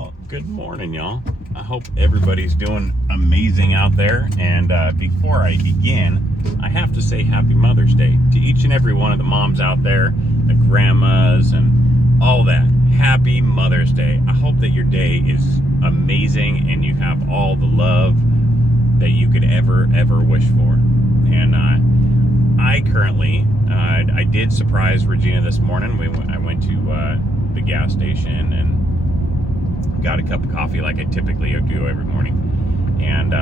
Well, good morning, y'all. I hope everybody's doing amazing out there. And before I begin, I have to say Happy Mother's Day to each and every one of the moms out there, the grandmas, and all that. Happy Mother's Day. I hope that your day is amazing and you have all the love that you could ever wish for. And I currently, I did surprise Regina this morning. I went to the gas station and got a cup of coffee like I typically do every morning, and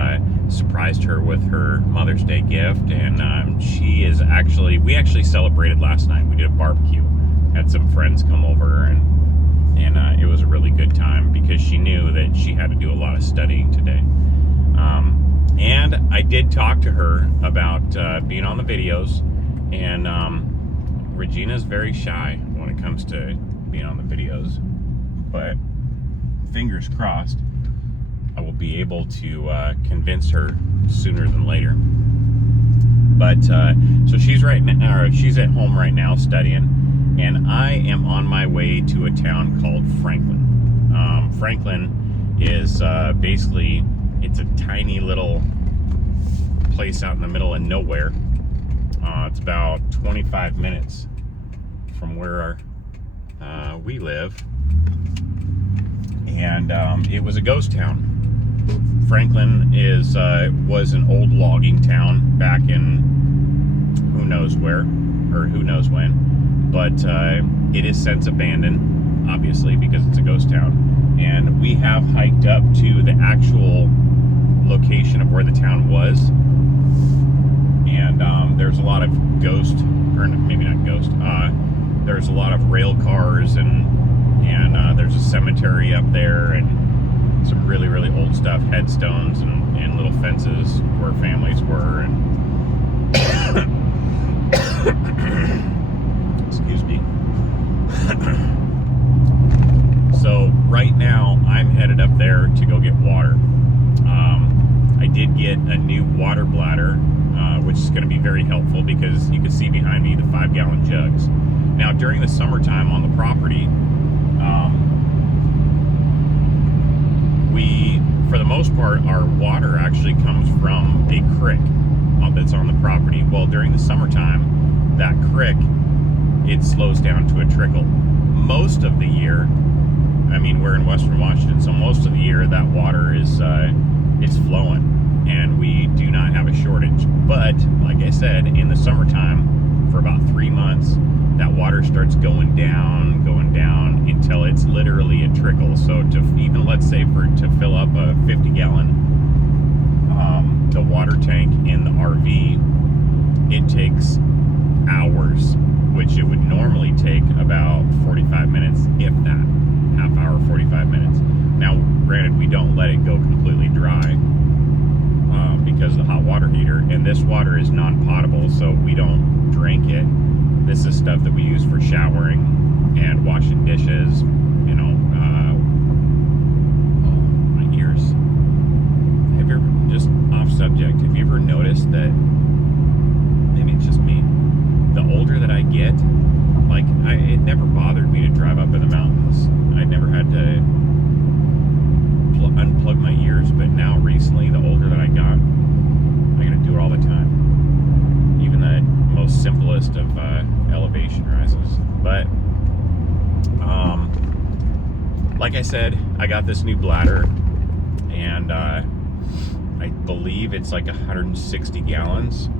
surprised her with her Mother's Day gift. And we actually celebrated last night. We did a barbecue, had some friends come over, and it was a really good time because she knew that she had to do a lot of studying today. And I did talk to her about being on the videos, and Regina's very shy when it comes to being on the videos, but fingers crossed I will be able to convince her sooner than later. But so she's at home right now studying, and I am on my way to a town called Franklin. Franklin is basically, it's a tiny little place out in the middle of nowhere. It's about 25 minutes from where we live. And it was a ghost town. Franklin was an old logging town back in who knows where or who knows when, but it is since abandoned, obviously, because it's a ghost town. And we have hiked up to the actual location of where the town was, and there's a lot of there's a lot of rail cars, and there's a cemetery up there, and some really old stuff, headstones and little fences where families were, and excuse me. So right now I'm headed up there to go get water. I did get a new water bladder, which is going to be very helpful because you can see behind me the 5-gallon jugs. Now during the summertime on the property, for the most part, our water actually comes from a creek that's on the property. Well, during the summertime, that creek, it slows down to a trickle. Most of the year, I mean, we're in Western Washington, so most of the year that water is it's flowing, and we do not have a shortage. But like I said, in the summertime, for about 3 months, that water starts going down until it's literally a trickle. So to even, let's say, to fill up a 50-gallon the water tank in the RV, it takes hours, which it would normally take about 45 minutes, if that, half hour, 45 minutes. Now, granted, we don't let it go completely dry because of the hot water heater, and this water is non-potable, so we don't drink it. This is stuff that we use for showering and washing dishes, my ears. Have you ever, just off subject, have you ever noticed that, maybe it's just me, the older that I get, it never bothered me to drive up in the mountains. I never had to unplug my ears, but now recently, the older that I got, I gotta do it all the time. Even the most simplest of elevation rises. But like I said, I got this new bladder, and I believe it's like 160 gallons.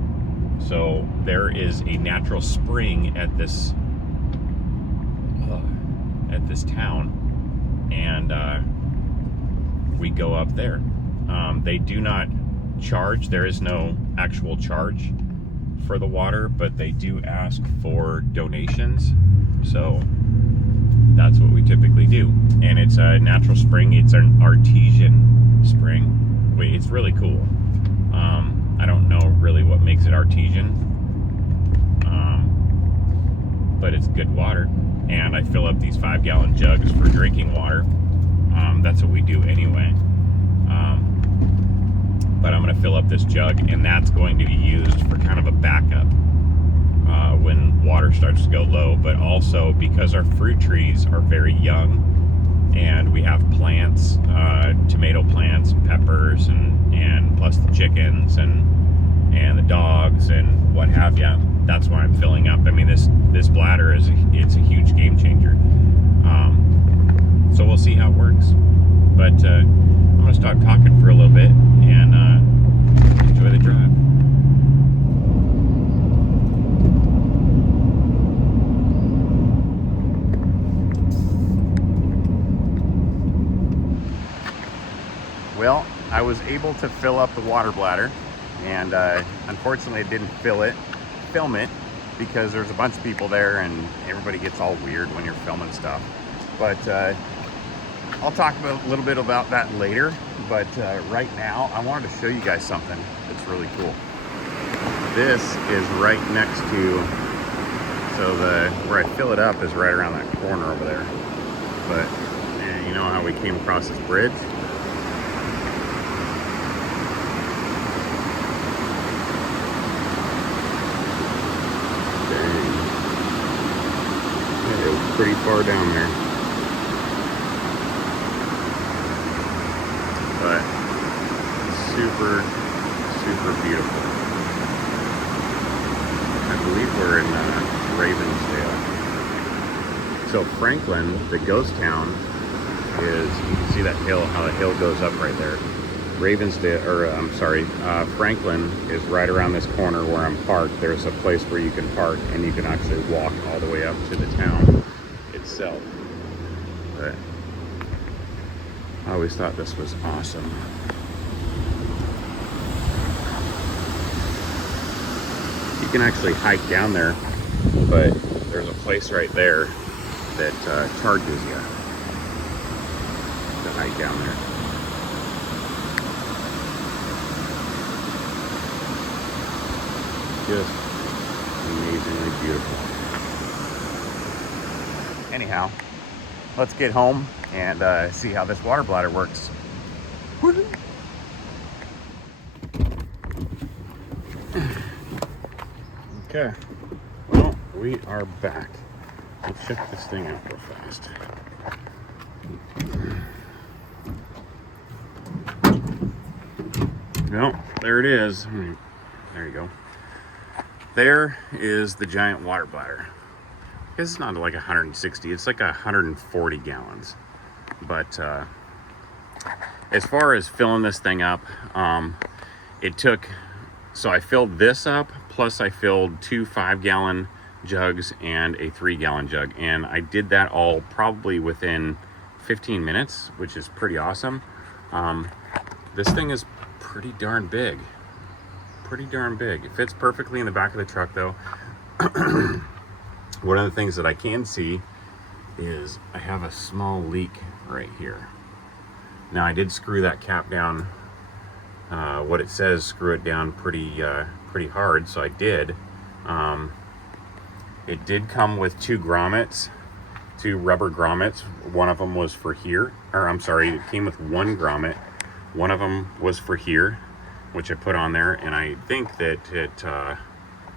So there is a natural spring at this town, and we go up there. They do not charge. There is no actual charge for the water, but they do ask for donations. So that's what we typically do. And it's a natural spring. It's an artesian spring. It's really cool. I don't know really what makes it artesian, but it's good water. And I fill up these 5-gallon jugs for drinking water. That's what we do anyway. But I'm going to fill up this jug, and that's going to be used for kind of a backup when water starts to go low. But also because our fruit trees are very young, and we have plants, tomato plants, peppers, and plus the chickens and the dogs and what have you. That's why I'm filling up. I mean, this bladder it's a huge game changer. So we'll see how it works. But I'm gonna stop talking for a little bit and enjoy the drive. Well, I was able to fill up the water bladder, and unfortunately I didn't film it, because there's a bunch of people there and everybody gets all weird when you're filming stuff. But I'll talk a little bit about that later. But right now I wanted to show you guys something that's really cool. This is right next to, so where I fill it up is right around that corner over there. But you know how we came across this bridge? Pretty far down there, but super beautiful. I believe we're in Ravensdale. So Franklin, the ghost town, is, you can see that hill, how the hill goes up right there. Ravensdale, or I'm sorry, Franklin is right around this corner where I'm parked. There's a place where you can park and you can actually walk all the way up to the town itself. But I always thought this was awesome. You can actually hike down there, but there's a place right there that charges you to hike down there. Just amazingly beautiful. Anyhow, let's get home and see how this water bladder works. Okay, well, we are back. Let's check this thing out real fast. Well, there it is. There you go. There is the giant water bladder. It's not like 160, it's like 140 gallons. But as far as filling this thing up, it took, so I filled this up, plus I filled 2 5-gallon jugs and a 3-gallon jug. And I did that all probably within 15 minutes, which is pretty awesome. This thing is pretty darn big. Pretty darn big. It fits perfectly in the back of the truck though. One of the things that I can see is I have a small leak right here. Now I did screw that cap down. What it says, screw it down pretty hard, so I did. It did come with 2 grommets, 2 rubber grommets. One of them was for here, or I'm sorry, it came with 1 grommet. One of them was for here, which I put on there, and I think that it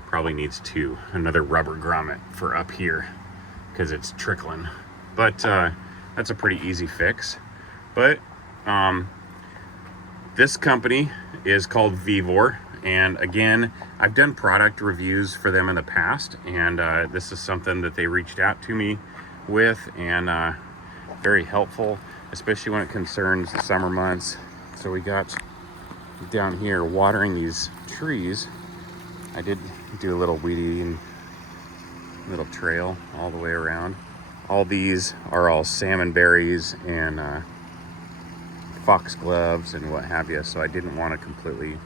probably needs 2, another rubber grommet for up here, because it's trickling. But that's a pretty easy fix. But this company is called Vevor, and again, I've done product reviews for them in the past, and this is something that they reached out to me with, and very helpful, especially when it concerns the summer months. So we got down here watering these trees. I did do a little weed eating, little trail all the way around. All these are all salmon berries and foxgloves and what have you, so I didn't want to completely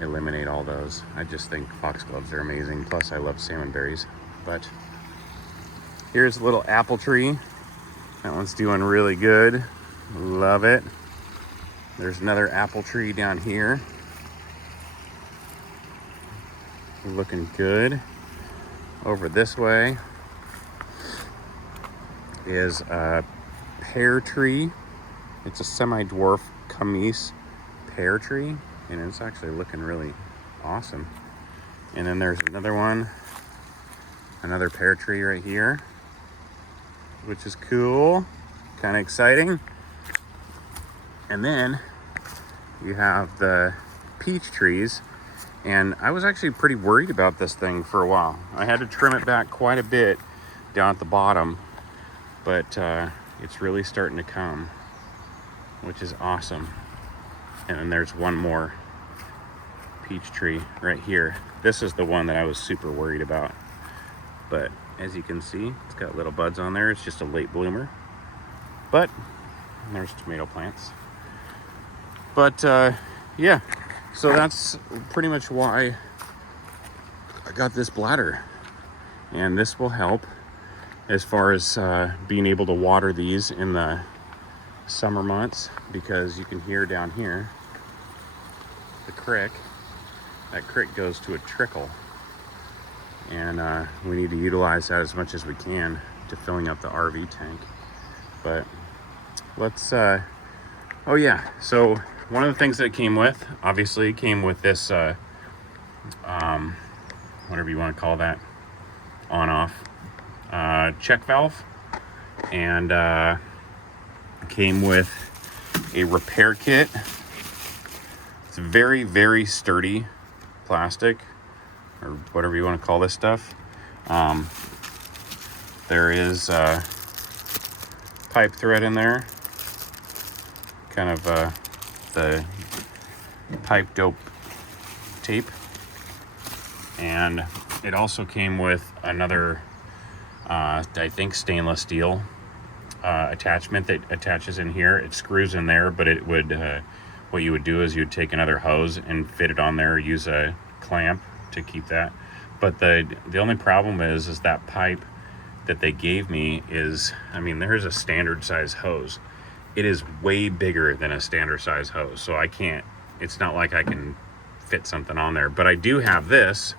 eliminate all those. I just think foxgloves are amazing, plus I love salmon berries. But here's a little apple tree. That one's doing really good. Love it. There's another apple tree down here. Looking good. Over this way is a pear tree. It's a semi-dwarf Camise pear tree, and it's actually looking really awesome. And then there's another one, another pear tree right here, which is cool. kind of exciting. And then you have the peach trees. And I was actually pretty worried about this thing for a while. I had to trim it back quite a bit down at the bottom, but it's really starting to come, which is awesome. And then there's one more peach tree right here. This is the one that I was super worried about. But as you can see, it's got little buds on there. It's just a late bloomer. But there's tomato plants. But yeah, so that's pretty much why I got this bladder. And this will help as far as being able to water these in the summer months, because you can hear down here the creek. That creek goes to a trickle, and we need to utilize that as much as we can to filling up the RV tank. But let's oh yeah, so one of the things that it came with, obviously, came with this whatever you want to call that, on off check valve, and came with a repair kit. It's very, very sturdy plastic, or whatever you want to call this stuff. There is pipe thread in there, kind of the pipe dope tape, and it also came with another I think stainless steel attachment that attaches in here. It screws in there, but it would what you would do is you'd take another hose and fit it on there, use a clamp to keep that. But the only problem is that pipe that they gave me is, I mean, there's a standard size hose. It is way bigger than a standard size hose, so I can't, it's not like I can fit something on there. But I do have this,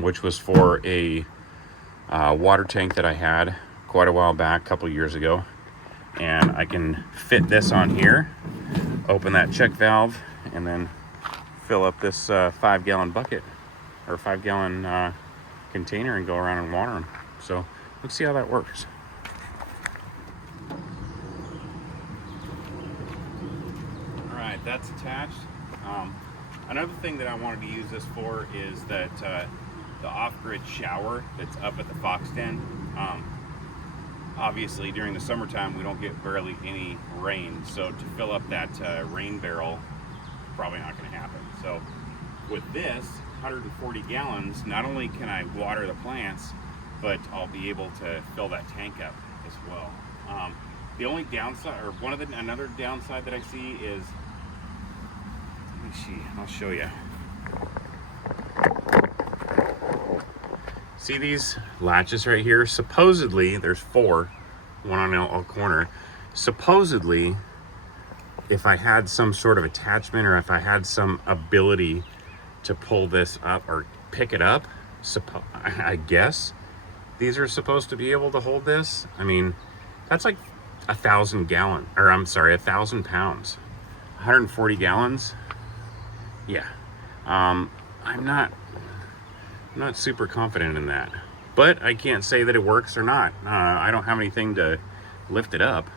which was for a water tank that I had quite a while back, a couple years ago, and I can fit this on here, open that check valve, and then fill up this 5-gallon bucket, or 5-gallon container, and go around and water them. So let's see how that works. All right, that's attached. Another thing that I wanted to use this for is that the off-grid shower that's up at the Fox Den. Obviously during the summertime we don't get barely any rain, so to fill up that rain barrel, probably not going to happen. So with this 140 gallons, not only can I water the plants, but I'll be able to fill that tank up as well. The only downside, or another downside that I see is, let me see, I'll show you. See these latches right here? Supposedly, there's 4, one on a corner. Supposedly, if I had some sort of attachment, or if I had some ability to pull this up or pick it up, I guess these are supposed to be able to hold this. I mean, that's like 1,000 gallons, or I'm sorry, 1,000 pounds. 140 gallons. Yeah. I'm not super confident in that, but I can't say that it works or not. I don't have anything to lift it up,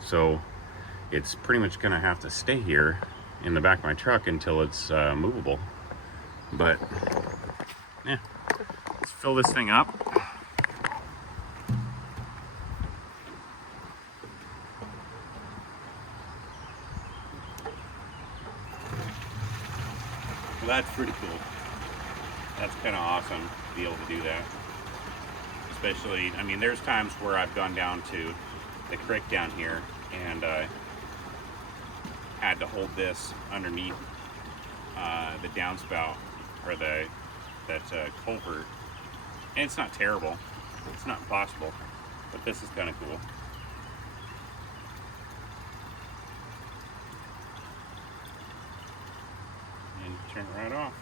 so it's pretty much gonna have to stay here in the back of my truck until it's movable. But yeah, let's fill this thing up. Well, that's pretty cool. That's kind of awesome to be able to do that. Especially, I mean, there's times where I've gone down to the creek down here and had to hold this underneath the downspout, or that culvert. And it's not terrible. It's not impossible, but this is kind of cool. And turn it right off.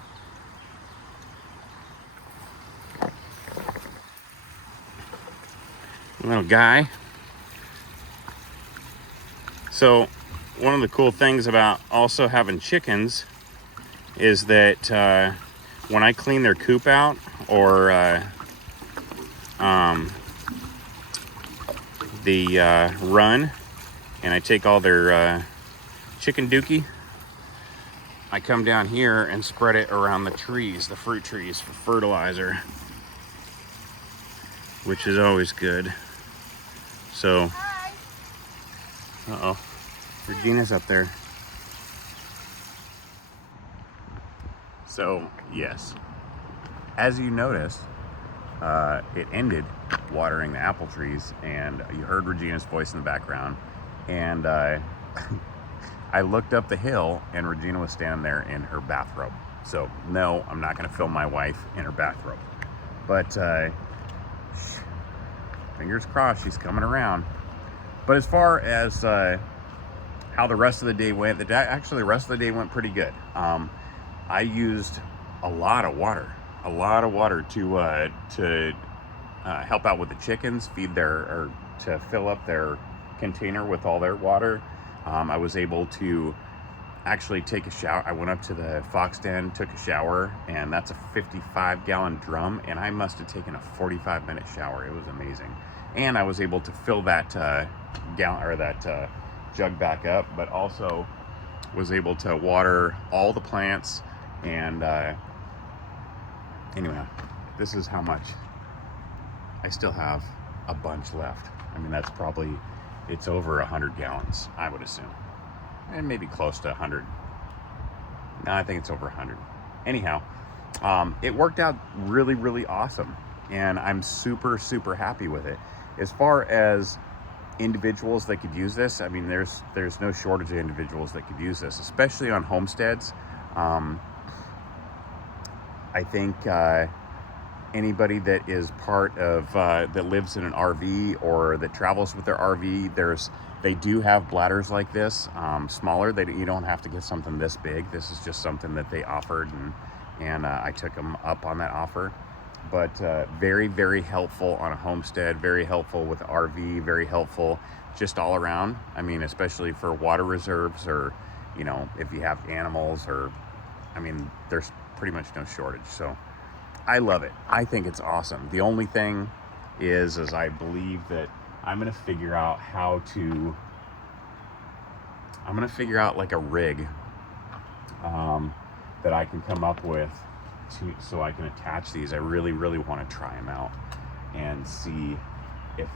Little guy. So one of the cool things about also having chickens is that when I clean their coop out, or the run and I take all their chicken dookie, I come down here and spread it around the trees, the fruit trees, for fertilizer, which is always good. So, uh-oh, Regina's up there. So, yes, as you noticed, it ended watering the apple trees, and you heard Regina's voice in the background, and I looked up the hill and Regina was standing there in her bathrobe. So no, I'm not gonna film my wife in her bathrobe, but fingers crossed she's coming around. But as far as how the rest of the day went, actually the rest of the day went pretty good. I used a lot of water to help out with the chickens, to fill up their container with all their water. I was able to actually take a shower. I went up to the fox den, took a shower, and that's a 55-gallon drum, and I must have taken a 45-minute shower. It was amazing. And I was able to fill that jug back up, but also was able to water all the plants. And anyway, this is how much. I still have a bunch left. I mean, it's over 100 gallons, I would assume. And maybe close to 100. No, I think it's over 100. Anyhow, it worked out really, really awesome. And I'm super, super happy with it. As far as individuals that could use this, I mean, there's no shortage of individuals that could use this, especially on homesteads. I think anybody that is part of that lives in an RV or that travels with their RV, they do have bladders like this, smaller. You don't have to get something this big. This is just something that they offered, and I took them up on that offer. But very, very helpful on a homestead, very helpful with RV, very helpful just all around. I mean, especially for water reserves, or if you have animals, or I mean, there's pretty much no shortage. So I love it. I think it's awesome. The only thing is I believe that I'm gonna figure out like a rig that I can come up with so I can attach these. I really, really want to try them out and see if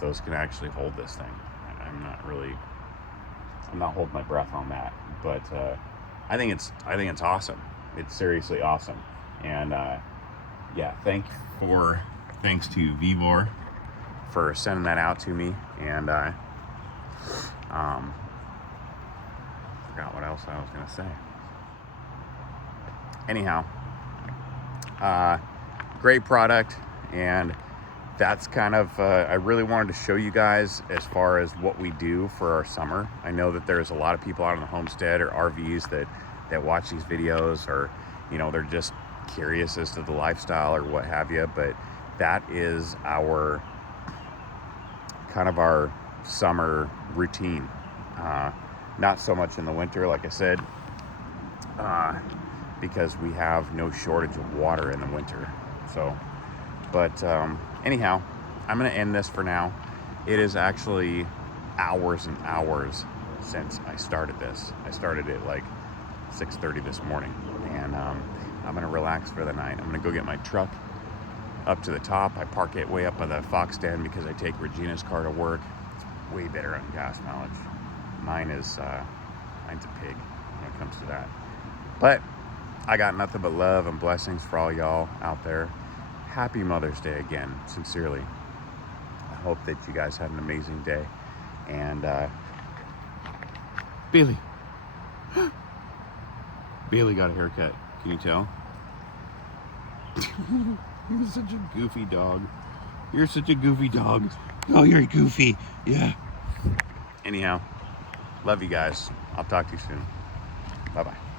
those can actually hold this thing. I'm not holding my breath on that, but I think it's awesome. It's seriously awesome. And yeah, thanks to Vevor for sending that out to me. And forgot what else I was gonna say. Anyhow, great product, and that's kind of I really wanted to show you guys as far as what we do for our summer. I know that there's a lot of people out on the homestead or RVs that watch these videos, or they're just curious as to the lifestyle or what have you, but that is our kind of our summer routine. Not so much in the winter, like I said, because we have no shortage of water in the winter. So, but anyhow, I'm gonna end this for now. It is actually hours and hours since I started this. I started it like 6:30 this morning, and I'm gonna relax for the night. I'm gonna go get my truck up to the top. I park it way up by the fox den because I take Regina's car to work. It's way better on gas mileage. Mine's a pig when it comes to that. But I got nothing but love and blessings for all y'all out there. Happy Mother's Day again, sincerely. I hope that you guys had an amazing day. And Bailey. Bailey got a haircut. Can you tell? You're such a goofy dog. You're such a goofy dog. Oh, you're goofy. Yeah. Anyhow, love you guys. I'll talk to you soon. Bye-bye.